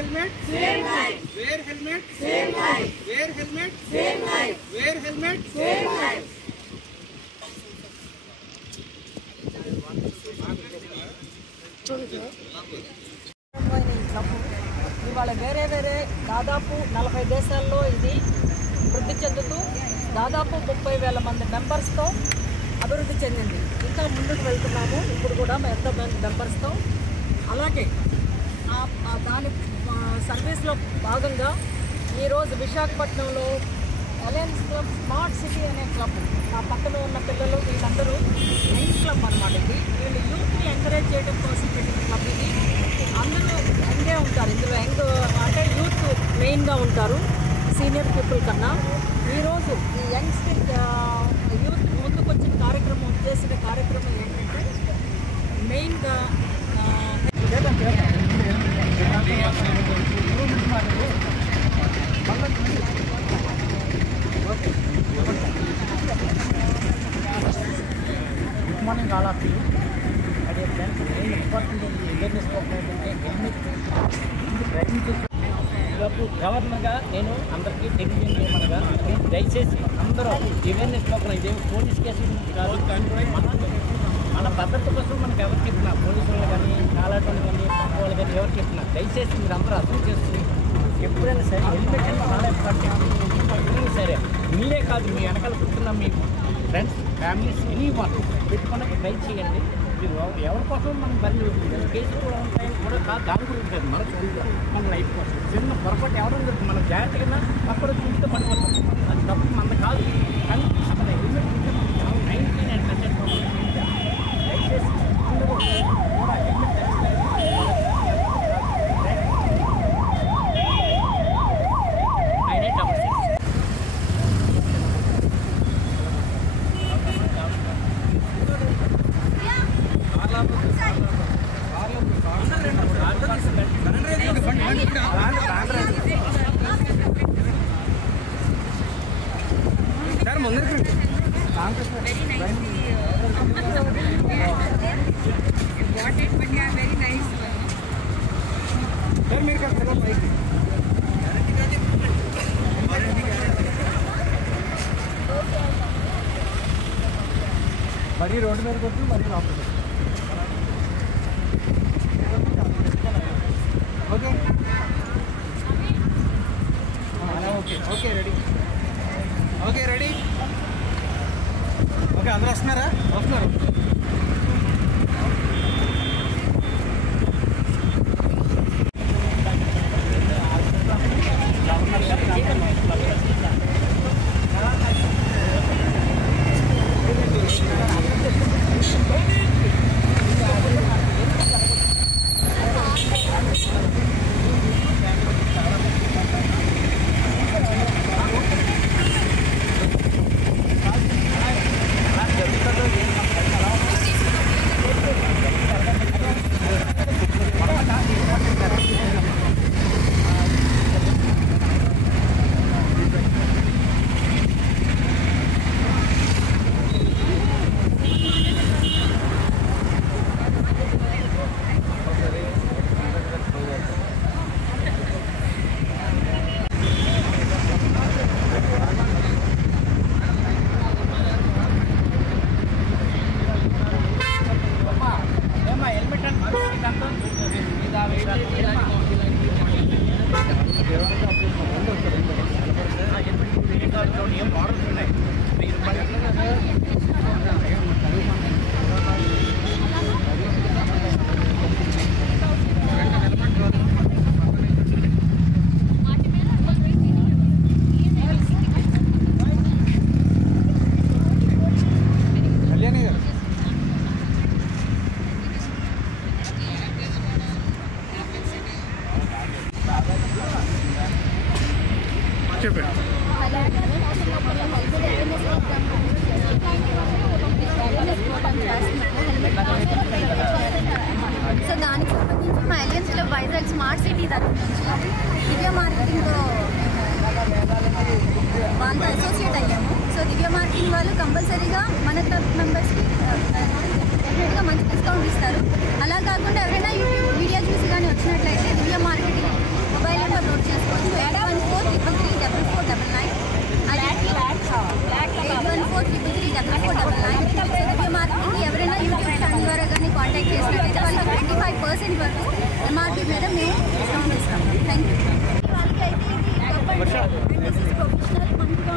helmet, same life. Wear helmet, same life. Wear helmet, same life. Wear helmet, same life. ఇవాళ వేరే వేరే దాదాపు 40 దేశాల్లో ఇది వృద్ధి చెందుతూ దాదాపు 30,000 మంది మెంబర్స్తో అభివృద్ధి చెందింది. ఇంకా ముందుకు వెళ్తున్నాము ఇప్పుడు కూడా ఎంతమంది మెంబర్స్తో. అలాగే దాని సర్వీస్లో భాగంగా ఈరోజు విశాఖపట్నంలో అలయన్స్ క్లబ్ స్మార్ట్ సిటీ అనే క్లబ్, ఆ పక్కన ఉన్న పిల్లలు వీళ్ళందరూ యంగ్ క్లబ్ అనమాట. ఇది వీళ్ళు యూత్ని ఎంకరేజ్ చేయడం కోసం పెట్టిన క్లబ్ ఇది. అందరూ యంగే ఉంటారు ఇందులో, యంగ్ అంటే యూత్ మెయిన్గా ఉంటారు సీనియర్ పీపుల్ కన్నా. ఈరోజు ఈ యంగ్స్టర్ యూత్ ముందుకొచ్చిన కార్యక్రమం చేసిన కార్యక్రమం ఏంటంటే మెయిన్గా good morning all of you. అదే friends, main important awareness program ఏంటంటే హెల్మెట్ డ్రైవింగ్ చేసే గవర్నర్గా నేను అందరికీ తెలియజేయమనగా దయచేసి అందరూ అవేర్నెస్ ప్రోగ్రామ్ ఇదే పోలీస్ కేసులు కాదు, మన భద్రత కోసం మనకు ఎవరు చెప్పినా పోలీసులు కానీ కాలాటోళ్ళు కానీ పక్క వాళ్ళు కానీ ఎవరు చెప్పినా దయచేసి మీరు అందరూ అర్థం చేసుకుని ఎప్పుడైనా సరే హెల్మెట్ అనేది చాలా ఇంపార్టెంట్. ఎప్పుడైనా సరే మీరే కాదు, మీ వెనకాల కూర్చున్న మీ ఫ్రెండ్స్ ఫ్యామిలీస్ ఎనీ వన్ పెట్టుకోవడానికి ట్రై చేయండి. మీరు ఎవరి కోసం మనం మరి కేసులు కూడా ఉంటాయని కూడా కాదు, దాని గురించి లేదు, మన లైఫ్ కోసం చిన్న పొరపాటు ఎవరైనా జరుగుతుంది, మనం జాగ్రత్తగా అక్కడ చూస్తే పడిపోతాం, అది తప్పు మన కాదు. కానీ మన హెల్మెట్ ఉంటే మనం 99% దయచేసి అందరూ కూడా హెల్మెట్ ఆయనే డబుల్ సార్ ముందరికి సార్ మీరు కదా పైకి మరీ రోడ్డు మీద కొట్టు, మరీ లోపల okay okay okay ready okay ready okay అందరూ వస్తున్నారా? వస్తున్నారు. చెప్పండి. సో దానికి సంబంధించి మా alliance club Vizag smart city దగ్గర నుంచి దివ్య మార్కెటింగ్తో వాళ్ళతో అసోసియేట్ అయ్యాము. సో దివ్య మార్కెటింగ్ వాళ్ళు కంపల్సరీగా మన క్లబ్ మెంబర్స్కి డెఫినెట్గా మంచి డిస్కౌంట్ ఇస్తారు. అలా కాకుండా ఎవరైనా యూట్యూబ్ వీడియో చూసి కానీ వచ్చినట్లయితే దివ్య మార్కెటింగ్ 7499. సో దివ్య మార్కెట్కి ఎవరైనా యూట్యూబ్ ఛానల్ ద్వారా కానీ కాంటాక్ట్ చేసినట్లయితే వాళ్ళకి 25% వరకు ఎంఆర్పీ మీద మేము డిస్కౌంట్ ఇస్తాము. Thank you. వాళ్ళకి అయితే ఇది ప్రొఫెషనల్ మంచిగా